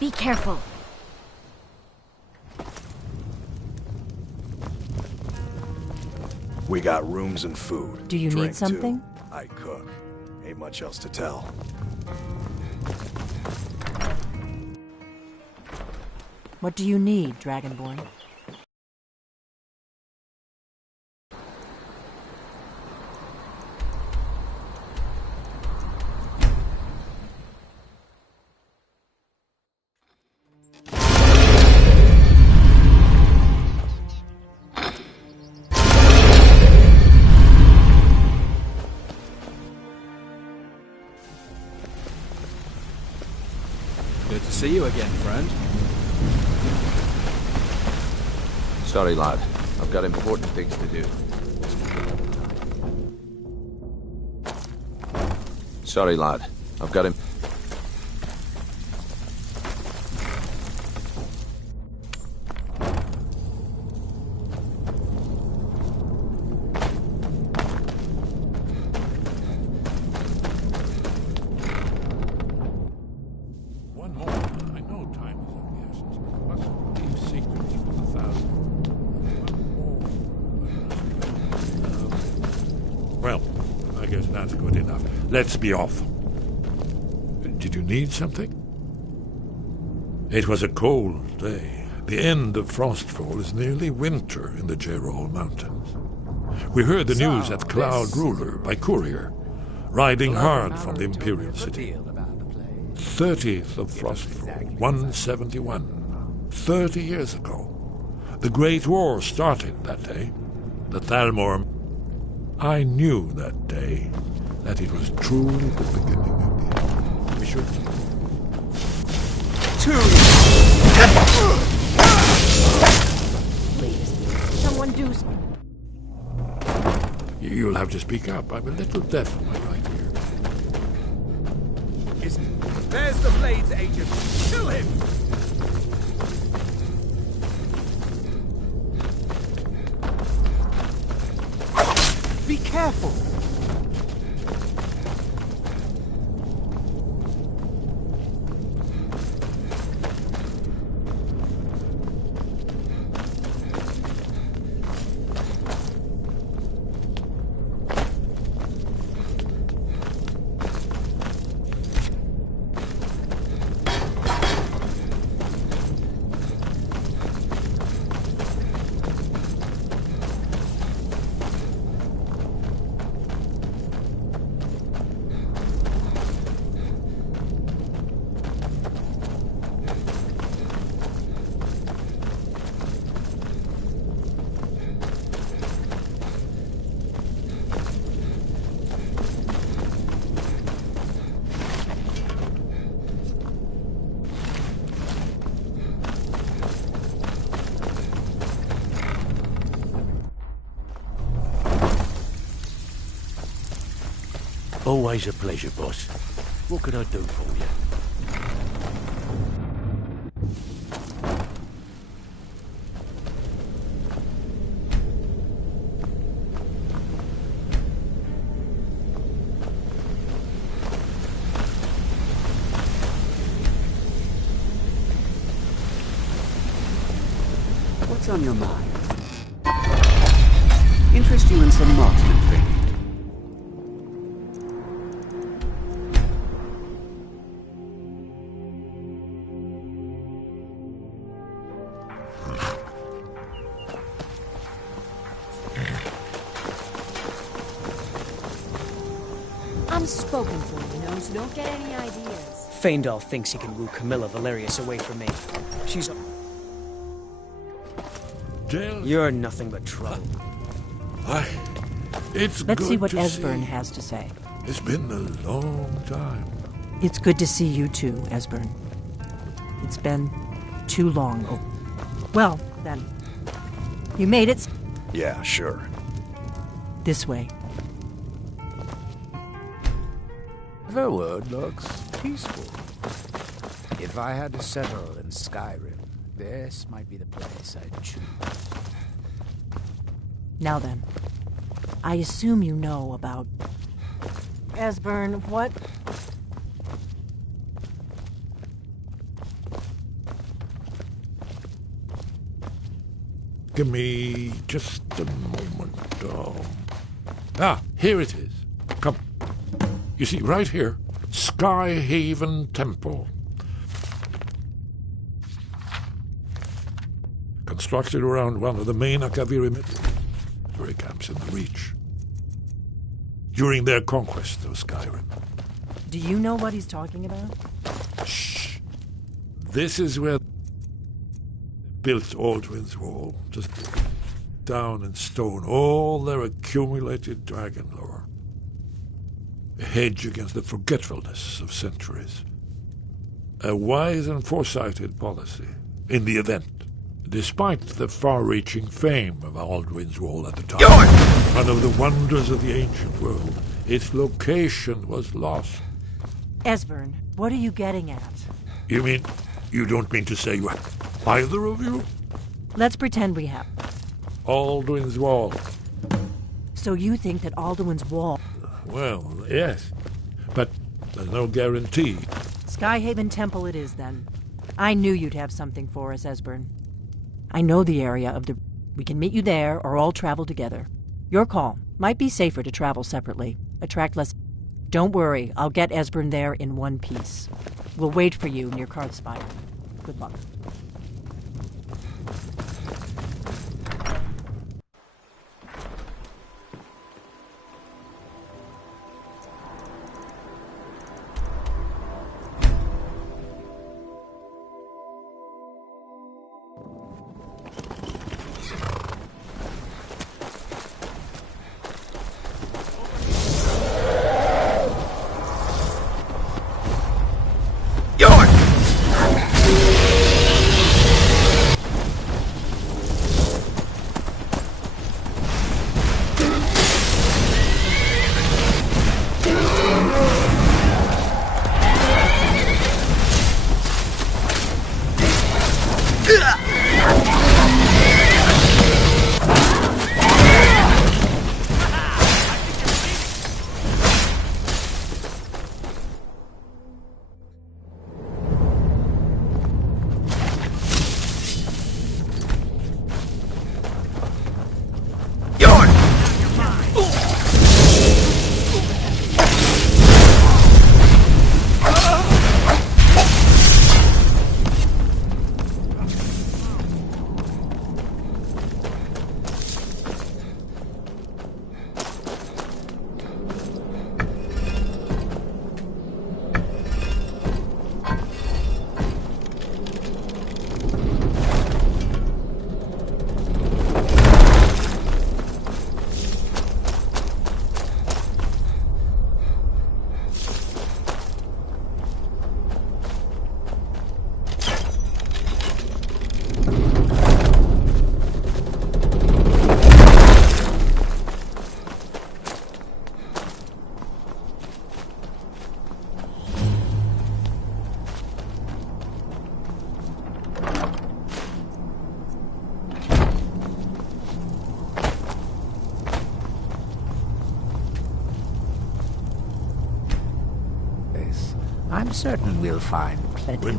Be careful. we got rooms and food. Do you Drink, need something? Too. I cook. Ain't much else to tell. What do you need, Dragonborn? Good to see you again, friend. Sorry, lad. I've got important things to do. Sorry, lad. I've got him. One moment. I know time is of the essence, but we must keep secrets for the thousand. Well, I guess that's good enough. Let's be off. Did you need something? It was a cold day. The end of Frostfall is nearly winter in the Gerol Mountains. We heard the news at Cloud Ruler by courier, riding hard from the Imperial City. 30th of Frostfall, 171. 30 years ago. The Great War started that day. The Thalmor. I knew that day that it was truly the beginning of the end. We should... Please, someone do... You'll have to speak up. I'm a little deaf in my right ear. There's the Blades agent. Kill him! Be careful! Always a pleasure, boss. What can I do for you? What's on your mind? Interest you in some marksman training? I'm spoken for, you know, so don't get any ideas. Faendal thinks he can woo Camilla Valerius away from me. She's... You're nothing but trouble. It's Let's good see what to Esbern see. has to say. It's been a long time. It's good to see you too, Esbern. It's been too long. Oh. Well, then. You made it. Yeah, sure. This way. Everwood looks peaceful. If I had to settle in Skyrim, this might be the place I'd choose. Now then. I assume you know about... Esbern, what? Give me just a moment. Here it is. Come. You see, right here, Skyhaven Temple. Constructed around one of the main Akaviri military camps in the Reach. During their conquest of Skyrim. Do you know what he's talking about? Shh. This is where built Aldrin's Wall, just down in stone all their accumulated dragon lore. A hedge against the forgetfulness of centuries. A wise and foresighted policy in the event, despite the far-reaching fame of Aldrin's Wall at the time. One of the wonders of the ancient world, its location was lost. Esbern, what are you getting at? You mean, you don't mean to say you have either of you? Let's pretend we have. Aldrin's Wall. So you think that Alduin's Wall... Well, yes. But there's no guarantee. Skyhaven Temple it is, then. I knew you'd have something for us, Esbern. I know the area of the... We can meet you there, or all travel together. Your call. Might be safer to travel separately. Attract less... Don't worry, I'll get Esbern there in one piece. We'll wait for you near Cardspire. Good luck. I'm certain we'll find plenty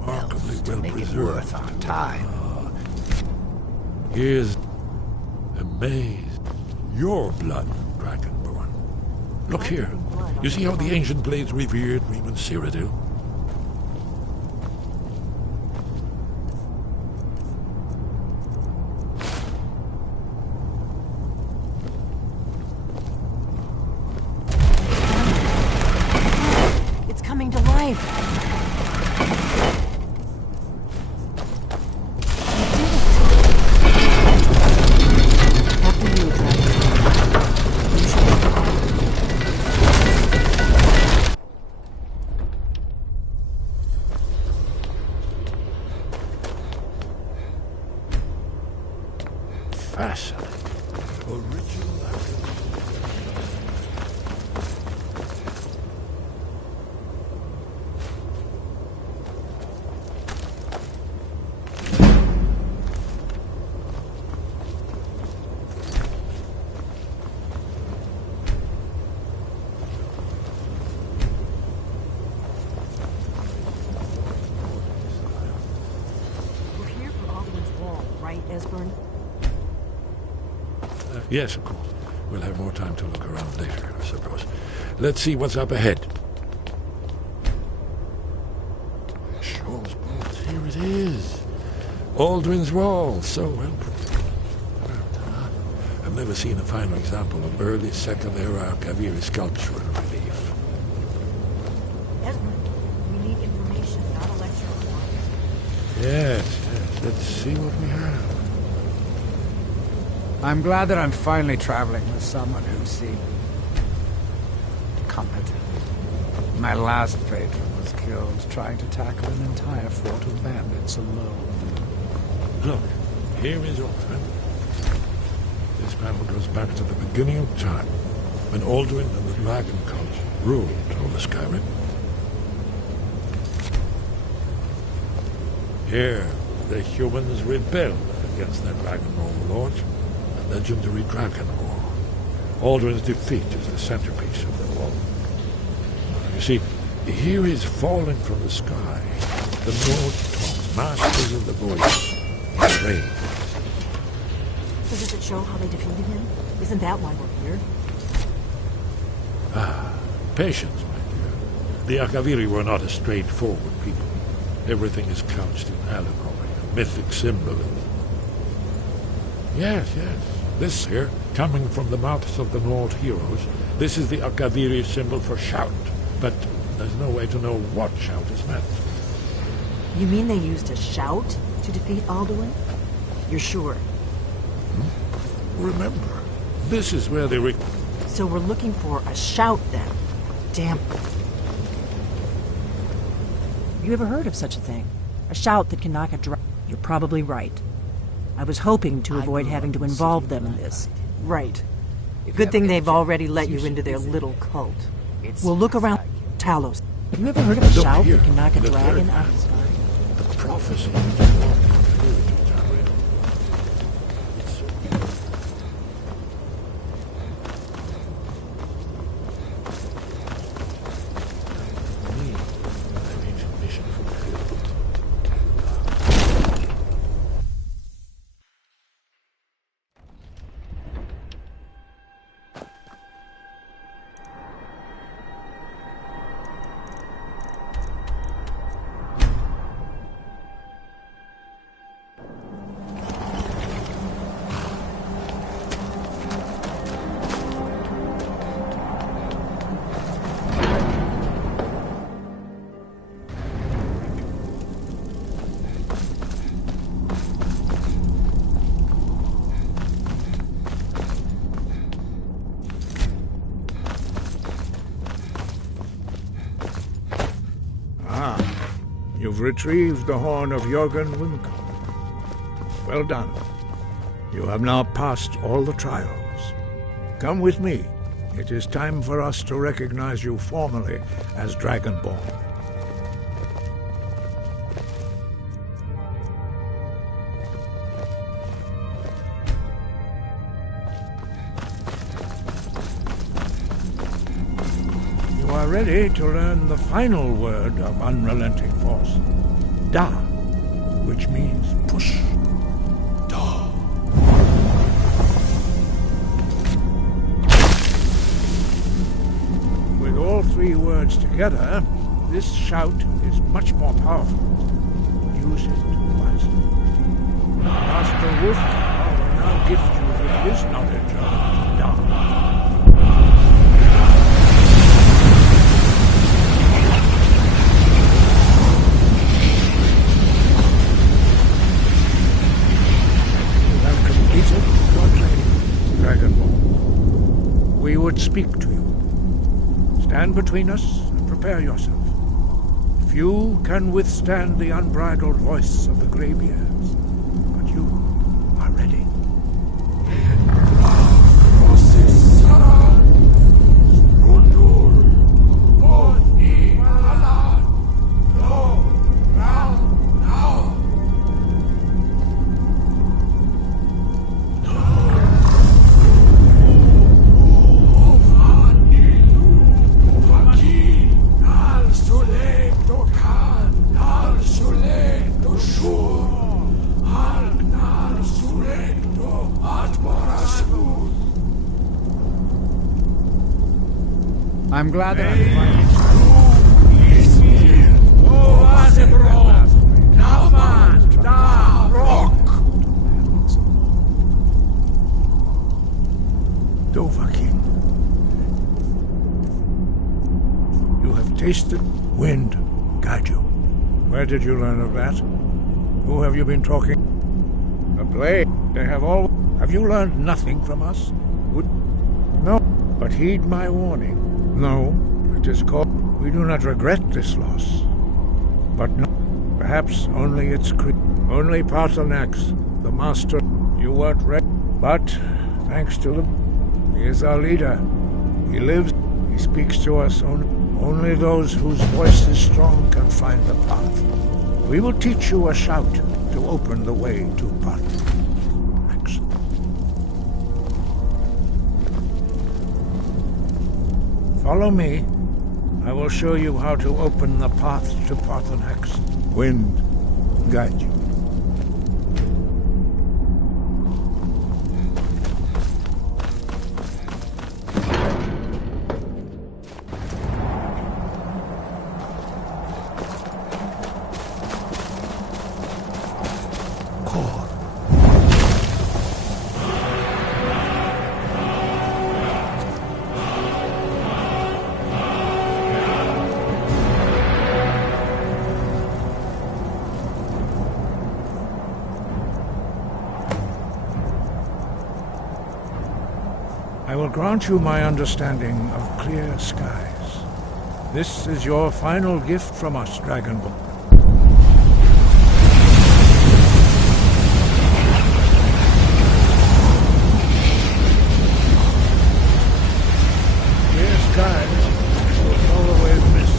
Remarkably else to well make it preserved. worth our time. is amazed. Your blood, Dragonborn. Look here. You see how the ancient blades revered even Cyrodiil? It's coming to life. Fascinating. Original activity. We're here for Alderman's Wall, right, Esbern? Yes, of course. We'll have more time to look around later, I suppose. Let's see what's up ahead. Shaw's Bolt, here it is. Aldrin's Wall, so well prepared. I've never seen a finer example of early Second Era Kaviri sculpture in relief. Esbern, we need information, not a lecture on art. Yes, let's see what we have. I'm glad that I'm finally traveling with someone who seems competent. My last patron was killed trying to tackle an entire fort of bandits alone. Look, here is Aldrin. This panel goes back to the beginning of time, when Aldrin and the Dragon Cult ruled over Skyrim. Here, the humans rebelled against their dragon overlords. Legendary Dragon War. Aldrin's defeat is the centerpiece of the wall. You see, here is falling from the sky. The Nord talks, masters of the voice. Rain. So does it show how they defeated him? Isn't that why we're here? Ah, patience, my dear. The Akaviri were not a straightforward people. Everything is couched in allegory, and mythic symbolism. Yes. This here, coming from the mouths of the Nord heroes, this is the Akaviri symbol for shout. But there's no way to know what shout is meant. You mean they used a shout to defeat Alduin? You're sure? Remember, this is where they So we're looking for a shout then. Damn. You ever heard of such a thing? A shout that can knock a dragon? You're probably right. I was hoping to avoid having to involve them in this. Right. Good thing they've already let you into their little cult. We'll look around Talos. You ever heard of a shout that can knock a dragon out of the sky? The prophecy. You've retrieved the horn of Jürgen Winkel. Well done. You have now passed all the trials. Come with me. It is time for us to recognize you formally as Dragonborn. You are ready to learn the final word of unrelenting force. Da, which means push. Da. words together, this shout is much more powerful. Use it wisely. Master Wolf will now gift you with his knowledge of dark. Dragonborn. We would speak to you. Stand between us and prepare yourself. Few can withstand the unbridled voice of the Greybeards, but you are ready. I'm glad that I Dovahkiin. You have tasted wind guide you. Where did you learn of that? Who have you been talking? A blade. They have all. Have you learned nothing from us? No, but heed my warning. No, it is called. We do not regret this loss. But no, perhaps only its only Paarthurnax, the master. You weren't ready. But, thanks to him, he is our leader. He lives, he speaks to us. Only those whose voice is strong can find the path. We will teach you a shout to open the way to Paarthurnax. Follow me. I will show you how to open the path to Paarthurnax. Wind, guide you. I will grant you my understanding of clear skies. This is your final gift from us, Dragonborn. Clear skies will fall away the mist,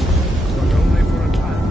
but only for a time.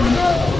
No!